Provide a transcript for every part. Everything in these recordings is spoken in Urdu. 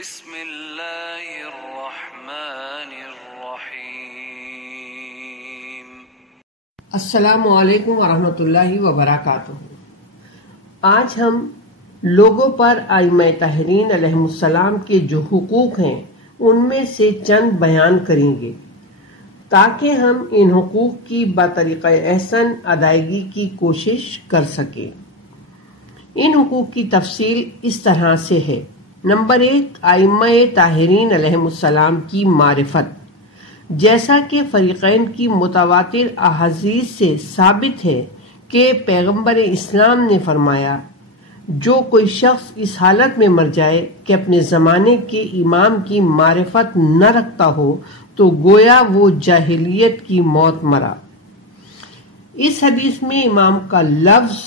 بسم اللہ الرحمن الرحیم۔ السلام علیکم ورحمۃ اللہ وبرکاتہ۔ آج ہم لوگوں پر ائمہ طاہرین علیہم السلام کے جو حقوق ہیں ان میں سے چند بیان کریں گے تاکہ ہم ان حقوق کی بطریقہ احسن ادائیگی کی کوشش کر سکیں۔ ان حقوق کی تفصیل اس طرح سے ہے۔ نمبر 1، ائمہ طاہرین علیہم السلام کی معرفت۔ جیسا کہ فریقین کی متواتر احادیث سے ثابت ہے کہ پیغمبر اسلام نے فرمایا، جو کوئی شخص اس حالت میں مر جائے کہ اپنے زمانے کے امام کی معرفت نہ رکھتا ہو تو گویا وہ جاہلیت کی موت مرا۔ اس حدیث میں امام کا لفظ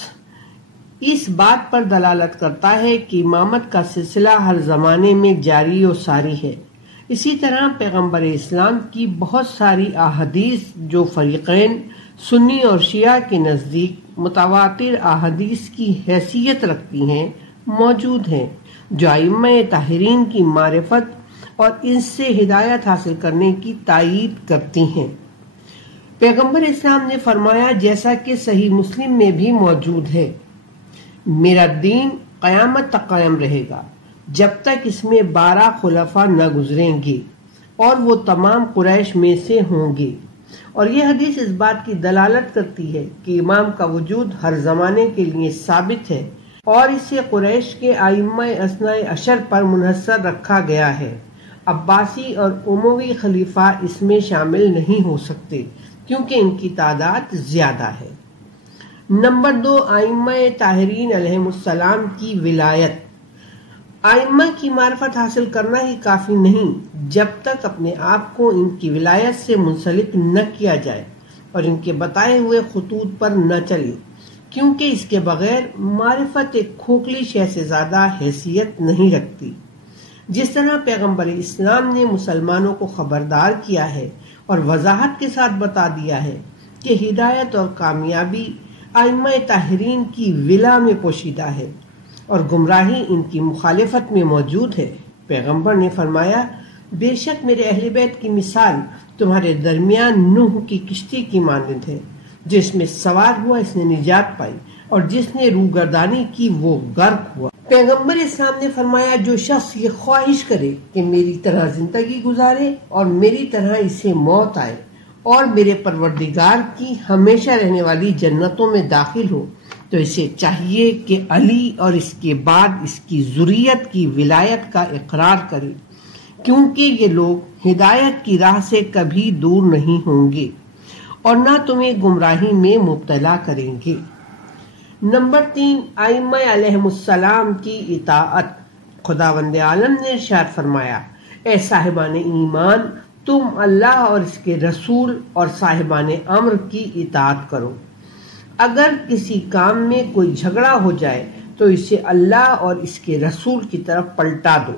اس بات پر دلالت کرتا ہے کہ امامت کا سلسلہ ہر زمانے میں جاری و ساری ہے۔ اسی طرح پیغمبر اسلام کی بہت ساری احادیث جو فریقین سنی اور شیعہ کے نزدیک متواتر احادیث کی حیثیت رکھتی ہیں موجود ہیں، جو ائمہ طاہرین کی معرفت اور ان سے ہدایت حاصل کرنے کی تائید کرتی ہیں۔ پیغمبر اسلام نے فرمایا، جیسا کہ صحیح مسلم میں بھی موجود ہے، میرا دین قیامت تک قائم رہے گا جب تک اس میں 12 خلفاء نہ گزریں گے اور وہ تمام قریش میں سے ہوں گے۔ اور یہ حدیث اس بات کی دلالت کرتی ہے کہ امام کا وجود ہر زمانے کے لیے ثابت ہے اور اسے قریش کے ائمہ اثنا عشر پر منحصر رکھا گیا ہے۔ عباسی اور اموی خلیفہ اس میں شامل نہیں ہو سکتے کیونکہ ان کی تعداد زیادہ ہے۔ نمبر 2، ائمہ طاہرین علیہم السلام کی ولایت۔ ائمہ کی معرفت حاصل کرنا ہی کافی نہیں جب تک اپنے آپ کو ان کی ولایت سے منسلک نہ کیا جائے اور ان کے بتائے ہوئے خطوط پر نہ چلے، کیونکہ اس کے بغیر معرفت ایک کھوکھلی شے سے زیادہ حیثیت نہیں رکھتی۔ جس طرح پیغمبر اسلام نے مسلمانوں کو خبردار کیا ہے اور وضاحت کے ساتھ بتا دیا ہے کہ ہدایت اور کامیابی ائمہ طاہرین کی ولا میں پوشیدہ ہے اور گمراہی ان کی مخالفت میں موجود ہے۔ پیغمبر نے فرمایا، بے شک میرے اہل بیت کی مثال تمہارے درمیان نوح کی کشتی کی مانند ہے، جس میں سوار ہوا اس نے نجات پائی اور جس نے روگردانی کی وہ غرق ہوا۔ پیغمبر اسلام نے فرمایا، جو شخص یہ خواہش کرے کہ میری طرح زندگی گزارے اور میری طرح اسے موت آئے اور میرے پروردگار کی ہمیشہ رہنے والی جنتوں میں داخل ہو، تو اسے چاہیے کہ علی اور اس کے بعد اس کی ذریت کی ولایت کا اقرار کرے، کیونکہ یہ لوگ ہدایت کی راہ سے کبھی دور نہیں ہوں گے اور نہ تمہیں گمراہی میں مبتلا کریں گے۔ نمبر 3، ائمہ علیہم السلام کی اطاعت۔ خداوند عالم نے ارشاد فرمایا، اے صاحبان ایمان، تم اللہ اور اس کے رسول اور صاحبان امر کی اطاعت کرو۔ اگر کسی کام میں کوئی جھگڑا ہو جائے تو اسے اللہ اور اس کے رسول کی طرف پلٹا دو۔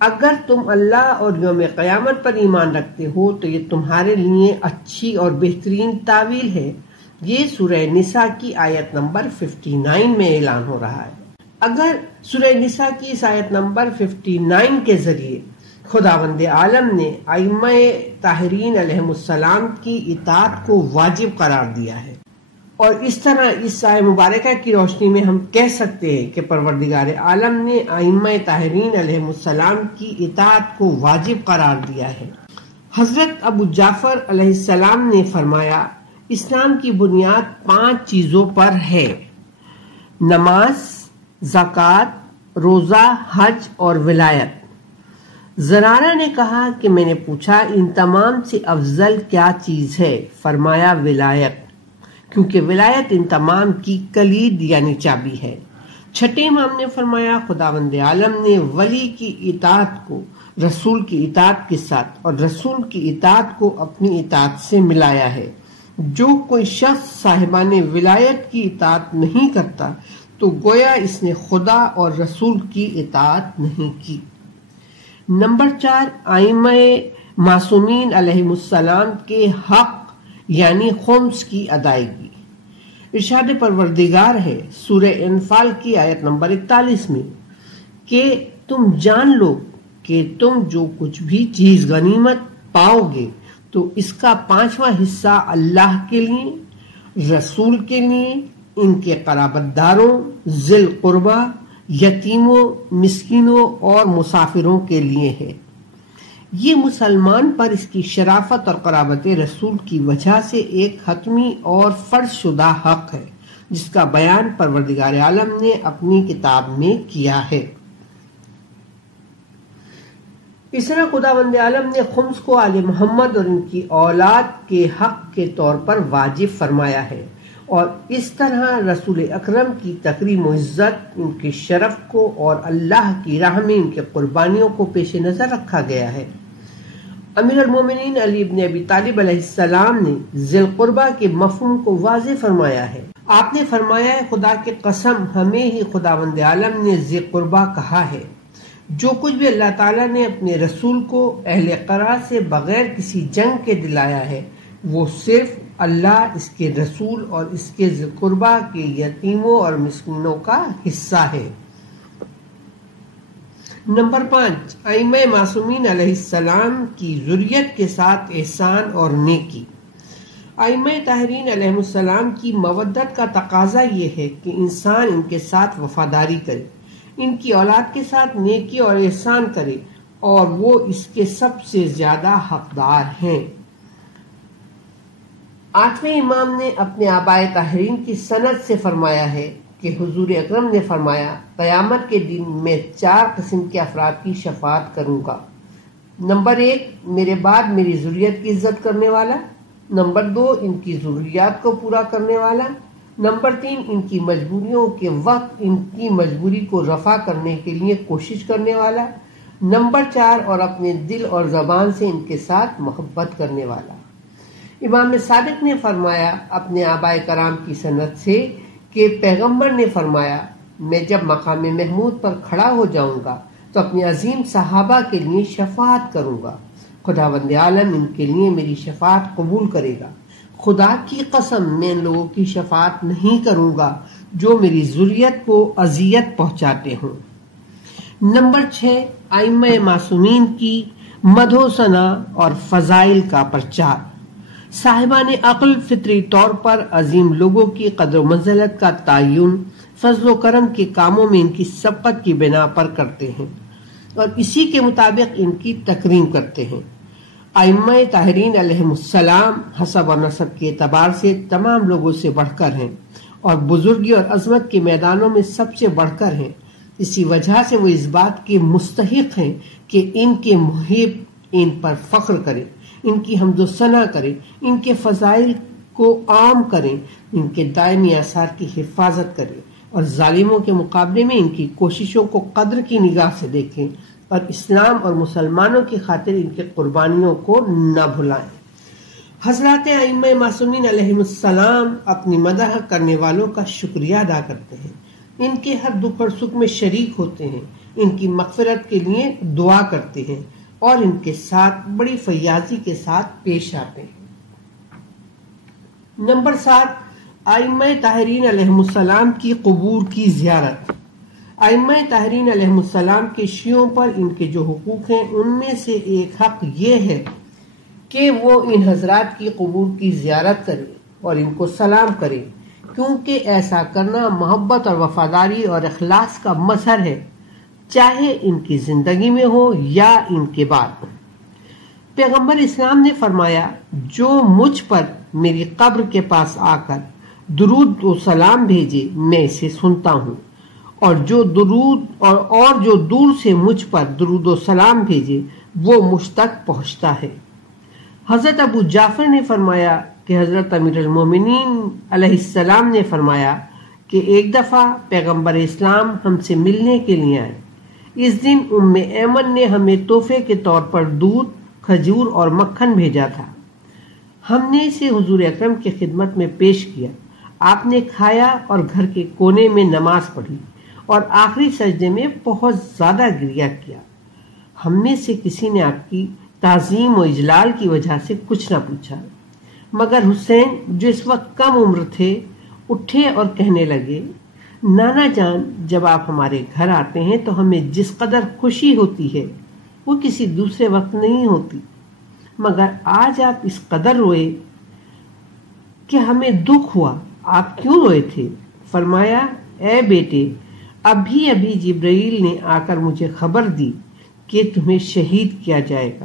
اگر تم اللہ اور یوم قیامت پر ایمان رکھتے ہو تو یہ تمہارے لیے اچھی اور بہترین تعویل ہے۔ یہ سورہ نساء کی آیت نمبر 59 میں اعلان ہو رہا ہے۔ اگر سورہ نساء کی اس آیت نمبر 59 کے ذریعے خداوند عالم نے ائمہ طاہرین علیہم السلام کی اطاعت کو واجب قرار دیا ہے، اور اس طرح اس آیت مبارکہ کی روشنی میں ہم کہہ سکتے ہیں کہ پروردگار عالم نے ائمہ طاہرین علیہم السلام کی اطاعت کو واجب قرار دیا ہے۔ حضرت ابو جعفر علیہ السلام نے فرمایا، اسلام کی بنیاد 5 چیزوں پر ہے: نماز، زکوٰۃ، روزہ، حج اور ولایت۔ زرارہ نے کہا کہ میں نے پوچھا، ان تمام سے افضل کیا چیز ہے؟ فرمایا، ولایت، کیونکہ ولایت ان تمام کی کلید یعنی چابی ہے۔ چھٹے امام نے فرمایا، خداوند عالم نے ولی کی اطاعت کو رسول کی اطاعت کے ساتھ اور رسول کی اطاعت کو اپنی اطاعت سے ملایا ہے۔ جو کوئی شخص صاحبان ولایت کی اطاعت نہیں کرتا تو گویا اس نے خدا اور رسول کی اطاعت نہیں کی۔ نمبر 4، ائمہ معصومین علیہم السلام کے حق یعنی خمس کی ادائیگی۔ ارشاد پروردگار ہے سورہ انفال کی آیت نمبر 41 میں کہ تم جان لو کہ تم جو کچھ بھی چیز غنیمت پاؤ گے تو اس کا 5واں حصہ اللہ کے لیے، رسول کے لیے، ان کے قرابت داروں، ذی القربہ، یتیموں، مسکینوں اور مسافروں کے لیے ہے۔ یہ مسلمان پر اس کی شرافت اور قرابت رسول کی وجہ سے ایک حتمی اور فرض شدہ حق ہے جس کا بیان پروردگار عالم نے اپنی کتاب میں کیا ہے۔ اس طرح خداوند عالم نے خمس کو آل محمد اور ان کی اولاد کے حق کے طور پر واجب فرمایا ہے، اور اس طرح رسول اکرم کی تکریم و عزت، ان کے شرف کو اور اللہ کی راہ میں ان کے قربانیوں کو پیش نظر رکھا گیا ہے۔ امیر المومنین علی ابن ابی طالب علیہ السلام نے ذی القربہ کے مفہوم کو واضح فرمایا ہے۔ آپ نے فرمایا ہے، خدا کی قسم ہمیں ہی خداوند عالم نے ذی القربہ کہا ہے۔ جو کچھ بھی اللہ تعالیٰ نے اپنے رسول کو اہل قرا سے بغیر کسی جنگ کے دلایا ہے وہ صرف اللہ، اس کے رسول اور اس کے ذی القربہ کے یتیموں اور مسکینوں کا حصہ ہے۔ نمبر 5، ائمہ معصومین علیہ السلام کی ذریت کے ساتھ احسان اور نیکی۔ ائمہ طاہرین علیہ السلام کی مودت کا تقاضا یہ ہے کہ انسان ان کے ساتھ وفاداری کرے، ان کی اولاد کے ساتھ نیکی اور احسان کرے، اور وہ اس کے سب سے زیادہ حقدار ہیں۔ 8ویں امام نے اپنے آبائے طاہرین کی سند سے فرمایا ہے کہ حضور اکرم نے فرمایا، قیامت کے دن میں 4 قسم کے افراد کی شفاعت کروں گا۔ نمبر 1، میرے بعد میری ذریت کی عزت کرنے والا۔ نمبر 2، ان کی ضروریات کو پورا کرنے والا۔ نمبر 3، ان کی مجبوریوں کے وقت ان کی مجبوری کو رفع کرنے کے لیے کوشش کرنے والا۔ نمبر 4، اور اپنے دل اور زبان سے ان کے ساتھ محبت کرنے والا۔ امام صادق نے فرمایا اپنے آبائے کرام کی سند سے کہ پیغمبر نے فرمایا، میں جب مقام محمود پر کھڑا ہو جاؤں گا تو اپنے عظیم صحابہ کے لیے شفاعت کروں گا، خداوند عالم ان کے لیے میری شفاعت قبول کرے گا۔ خدا کی قسم میں ان لوگوں کی شفاعت نہیں کروں گا جو میری ذریت کو اذیت پہنچاتے ہوں۔ نمبر 6، ائمہ معصومین کی مدح و ثنا اور فضائل کا پرچار۔ صاحبان عقل فطری طور پر عظیم لوگوں کی قدر و منزلت کا تعین فضل و کرم کے کاموں میں ان کی سبقت کی بنا پر کرتے ہیں اور اسی کے مطابق ان کی تکریم کرتے ہیں۔ ائمہ طاہرین علیہ السلام حسب اور نسب کے اعتبار سے تمام لوگوں سے بڑھ کر ہیں اور بزرگی اور عظمت کے میدانوں میں سب سے بڑھ کر ہیں۔ اسی وجہ سے وہ اس بات کے مستحق ہیں کہ ان کے محب ان پر فخر کریں، ان کی حمد و ثنا کریں، ان کے فضائل کو عام کریں، ان کے دائمی آثار کی حفاظت کریں اور ظالموں کے مقابلے میں ان کی کوششوں کو قدر کی نگاہ سے دیکھیں اور اسلام اور مسلمانوں کی خاطر ان کے قربانیوں کو نہ بھلائیں۔ حضرات ائمہ معصومین علیہ السلام اپنی مدح کرنے والوں کا شکریہ ادا کرتے ہیں، ان کے ہر دکھ اور سکھ میں شریک ہوتے ہیں، ان کی مغفرت کے لیے دعا کرتے ہیں اور ان کے ساتھ بڑی فیاضی کے ساتھ پیش آتے ہیں۔ نمبر 7، ائمہ طاہرین علیہ السلام کی قبور کی زیارت۔ ائمہ طاہرین علیہ السلام کے شیعوں پر ان کے جو حقوق ہیں ان میں سے ایک حق یہ ہے کہ وہ ان حضرات کی قبور کی زیارت کریں اور ان کو سلام کریں، کیونکہ ایسا کرنا محبت اور وفاداری اور اخلاص کا مظہر ہے، چاہے ان کی زندگی میں ہو یا ان کے بعد۔ پیغمبر اسلام نے فرمایا، جو مجھ پر میری قبر کے پاس آ کر درود و سلام بھیجے میں اسے سنتا ہوں، اور جو دور سے مجھ پر درود و سلام بھیجے وہ مجھ تک پہنچتا ہے۔ حضرت ابو جعفر نے فرمایا کہ حضرت امیر المومنین علیہ السلام نے فرمایا کہ ایک دفعہ پیغمبر اسلام ہم سے ملنے کے لیے آئے۔ اس دن ام ایمن نے ہمیں تحفے کے طور پر دودھ، کھجور اور مکھن بھیجا تھا۔ ہم نے اسے حضور اکرم کی خدمت میں پیش کیا، آپ نے کھایا اور گھر کے کونے میں نماز پڑھی اور آخری سجدے میں بہت زیادہ گریہ کیا۔ ہم میں سے کسی نے آپ کی تعظیم و اجلال کی وجہ سے کچھ نہ پوچھا، مگر حسین جو اس وقت کم عمر تھے اٹھے اور کہنے لگے، نانا جان، جب آپ ہمارے گھر آتے ہیں تو ہمیں جس قدر خوشی ہوتی ہے وہ کسی دوسرے وقت نہیں ہوتی، مگر آج آپ اس قدر روئے کہ ہمیں دکھ ہوا۔ آپ کیوں روئے تھے؟ فرمایا، اے بیٹے، ابھی ابھی جبرائیل نے آ کر مجھے خبر دی کہ تمہیں شہید کیا جائے گا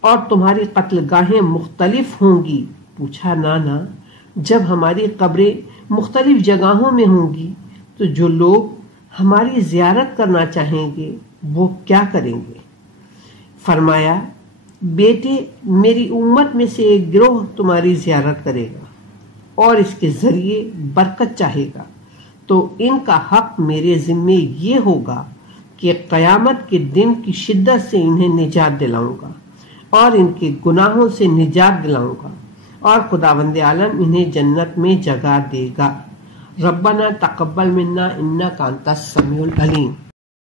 اور تمہاری قتل گاہیں مختلف ہوں گی۔ پوچھا، نانا، جب ہماری قبریں مختلف جگہوں میں ہوں گی تو جو لوگ ہماری زیارت کرنا چاہیں گے وہ کیا کریں گے؟ فرمایا، بیٹے، میری امت میں سے ایک گروہ تمہاری زیارت کرے گا اور اس کے ذریعے برکت چاہے گا، تو ان کا حق میرے ذمے یہ ہوگا کہ قیامت کے دن کی شدت سے انہیں نجات دلاؤں گا اور ان کے گناہوں سے نجات دلاؤں گا، اور خداوند عالم انہیں جنت میں جگہ دے گا۔ ربنا تقبل منا انک انت السمیع العلیم۔